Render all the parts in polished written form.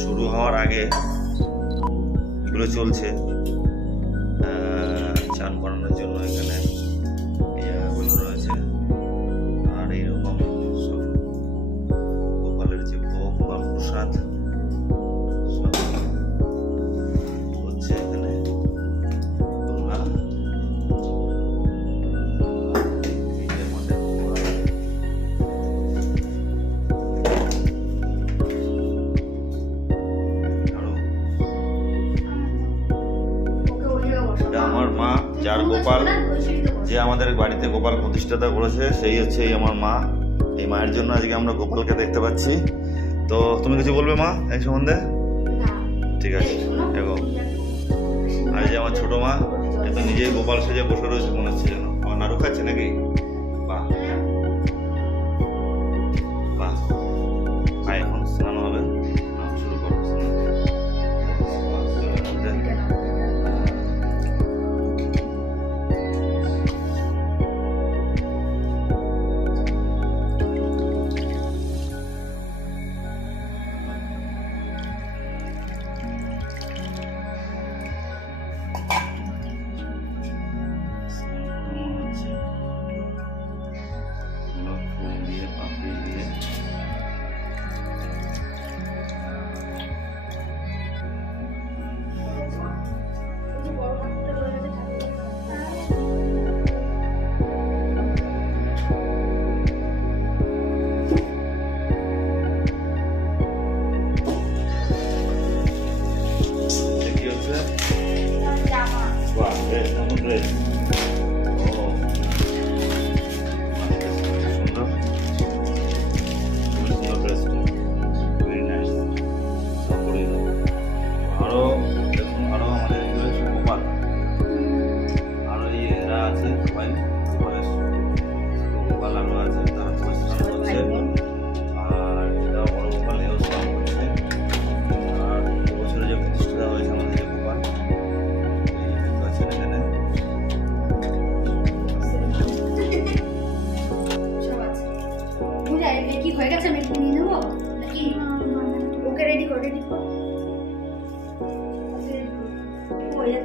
শুরু হওয়ার আগে এগুলো চলছে চান করানোর জন্য। এখানে এগুলো রয়েছে আর এইরকম সব গোপালের যে ভোগ বা প্রসাদ সব হচ্ছে এখানে। আমার মা, যার গোপাল, যে আমাদের বাড়িতে গোপাল প্রতিষ্ঠাতা করেছে, সেই হচ্ছে এই আমার মা। এই মায়ের জন্য আজকে আমরা গোপালকে দেখতে পাচ্ছি। তো তুমি কিছু বলবে মা এই সম্বন্ধে? ঠিক আছে, দেখো আর যে আমার ছোট মা, এ তো নিজেই গোপাল সেজে বসে রয়েছে মনে হচ্ছে যেন। আমার নাড়ু খাচ্ছে নাকি? বাহ বাহ, এখন স্নান হবে, শুরু করো।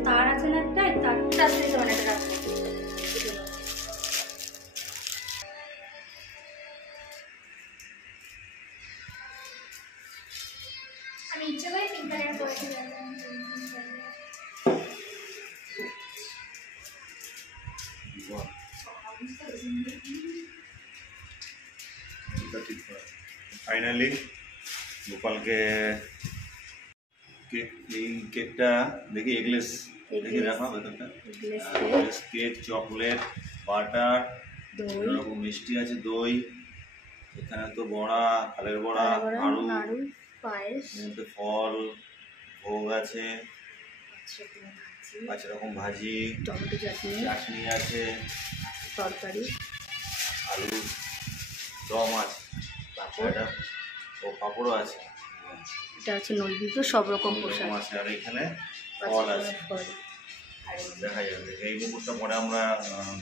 তার আছে না, তার সাথে অনেক রাখবো। আমি ইচ্ছে করে পিঙ্ক কালার করেছিলাম। ফাইনালি গোপালকে কেক, এই কেকটা দেখি এগলেস দেখি রাখা ভেতরটা, এগলেস কেক, চকলেট, বাটার, এরকম মিষ্টি আছে, দই, এখানে তো বড়া, তালের বড়া, নাড়ু, পায়েস, ফল, ভোগ আছে, 5 রকম ভাজি, টমেটো চাটনি আছে, তরকারি, আলু দম আছে, পাঁপড়ও আছে, এটা হচ্ছে নৈবেদ্য, সব রকম প্রসাদ আছে। আর এখানে ফল আছে, দেখা যাবে। এই মুহূর্তে পরে আমরা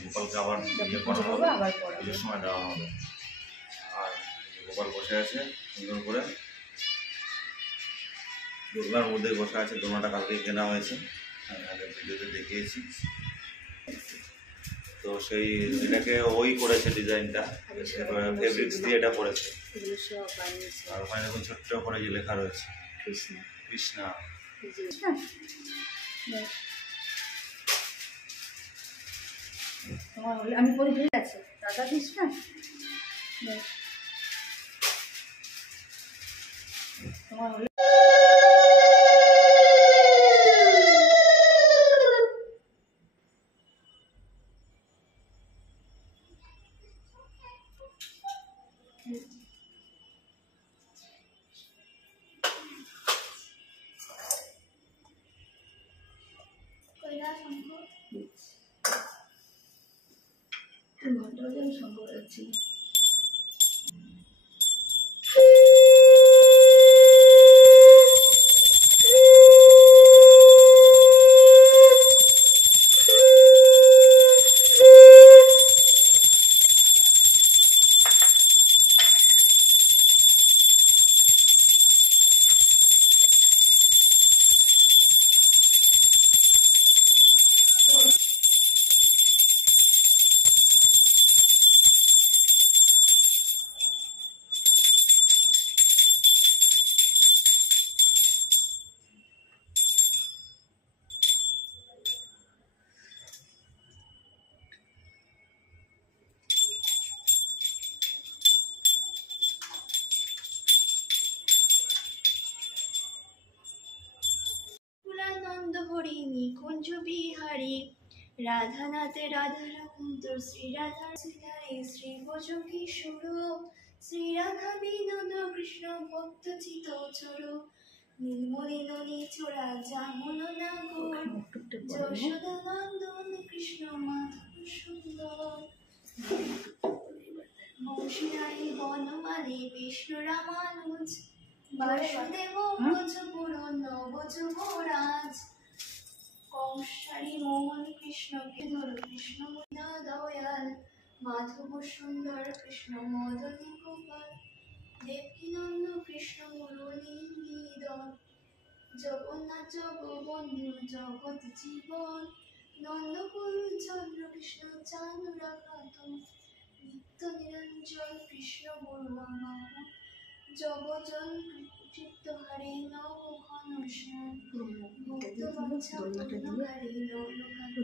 গোপালকে আবার ইয়ে করা হবে, পুজোর সময় দেওয়া হবে। আর গোপাল বসে আছে সুন্দর করে, দোলনার মধ্যে বসে আছে। দোলনাটা কালকে কেনা হয়েছে, আগের ভিডিওতে দেখিয়েছি। তো সেই এটাকে ওই করেছে, ডিজাইনটা ফেব্রিক্স দিয়ে এটা করেছে। আর ওখানে দেখুন ছোট্ট করে যে লেখা রয়েছে কৃষ্ণা। আমি বলি ঠিক আছে, দাদা কৃষ্ণা। তোমার হলে ঘন্টা সম্ভব যাচ্ছি। করি নিকুঞ্জ বিহারী রাধানাথে রাধারাকুন্ত শ্রী রাধা শ্রীধারী শ্রী ভজ কিশোর শ্রী রাধা বিনোদ কৃষ্ণ ভক্ত চিত চর নীলমণি ননী চোরা জামুন নাগর যশোদা নন্দন কৃষ্ণ মাধব সুন্দর বংশীরানী বনমালী বিষ্ণু রামানুজ বাসুদেব ব্রজ পুরন নবযুবরাজ কংসারী মোহন কৃষ্ণকে ধর কৃষ্ণ মুনা দয়াল মাধব সুন্দর কৃষ্ণ মদনী গোপাল দেবকী নন্দ কৃষ্ণ মুরলী মিদন জগন্নাথ জগবন্ধু জগৎ জীবন নন্দকুল চন্দ্র কৃষ্ণ চানুরাকাত নিত্য নিরঞ্জন কৃষ্ণ গুরু আমার জগজন চিত্তহারে নব ঘন শ্যাম ভক্ত বাঞ্ছা পূর্ণকারী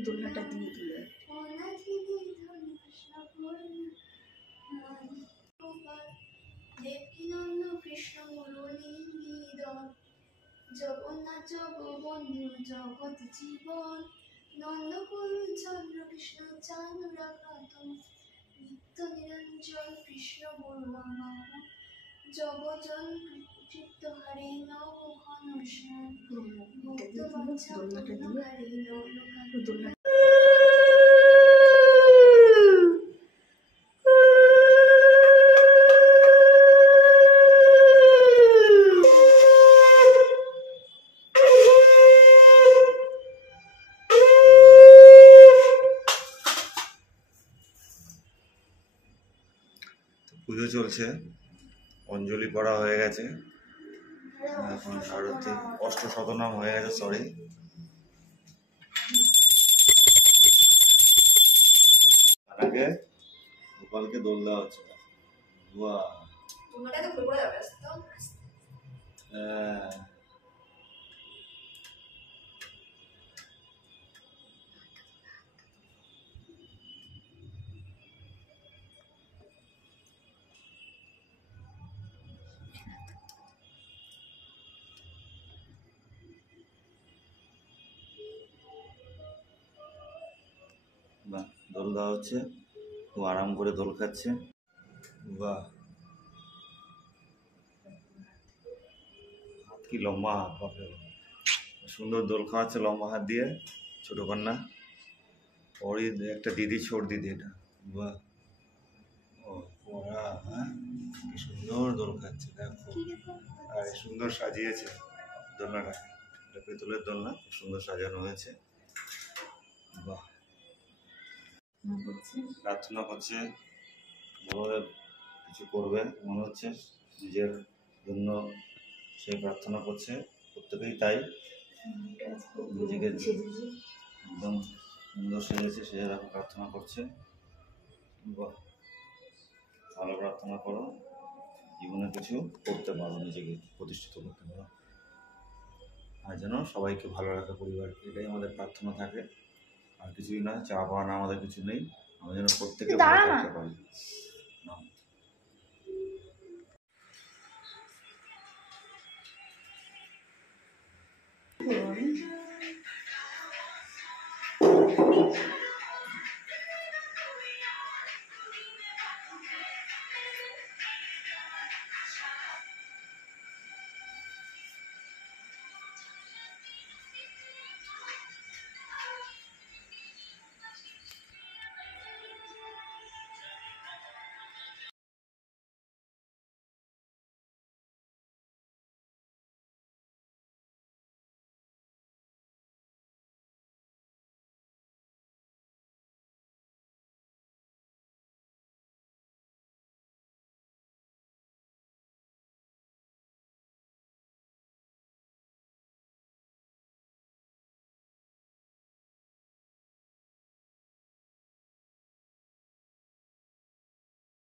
দোলনাটা দিয়ে দিলে অনাথিতে ধন কৃষ্ণ পূর্ণ গোপাল দেবকী নন্দ কৃষ্ণ মুরলী মিদন জগন্নাথ জগবন্ধু জগৎ জীবন নন্দকুল চন্দ্র কৃষ্ণ চানুরাকাত নিত্য নিরঞ্জন কৃষ্ণ গুরু আমার জগজন চিত্তহারে নব ঘন শ্যাম ভক্ত বাঞ্ছা পূর্ণকারী দোলনাটা পুজো চলছে, অঞ্জলি পড়া হয়ে গেছে, এখন আরতি অষ্টশতনাম হয়ে গেছে, সরি। আগে গোপালকে দোল দেওয়া হচ্ছে। বাহ, তোমরা তো ঘুরে যাবে তো হ্যাঁ। বাহ, দোল দেওয়া হচ্ছে, খুব আরাম করে দোল খাচ্ছে। বাহ, হাত কি লম্বা হাত, বাপরে বাপ। সুন্দর দোল খাওয়াচ্ছে লম্বা হাত দিয়ে ছোট কন্যা। ওরই একটা দিদি, ছোট দিদি এটা। বাহ, ও ওরা, হ্যাঁ, কি সুন্দর দোল খাচ্ছে দেখো। আর সুন্দর সাজিয়েছে দোলনাটা, এটা পেতলের দোলনা, খুব সুন্দর সাজানো হয়েছে। বাহ, প্রার্থনা করছে, ভালোভাবে কিছু করবে মনে হচ্ছে, নিজের জন্য সে প্রার্থনা করছে, প্রত্যেকেই তাই। নিজেকে একদম সুন্দর সেজেছে, সে এরকম প্রার্থনা করছে। বাহ, ভালো প্রার্থনা করো, জীবনে কিছু করতে পারো, নিজেকে প্রতিষ্ঠিত করতে পারো, আর যেন সবাইকে ভালো রাখে, পরিবারকে, এটাই আমাদের প্রার্থনা থাকে। আর কিছুই না, চা পাওয়া আমাদের কিছু নেই, আমরা যেন প্রত্যেকে ভালো থাকতে পারি। না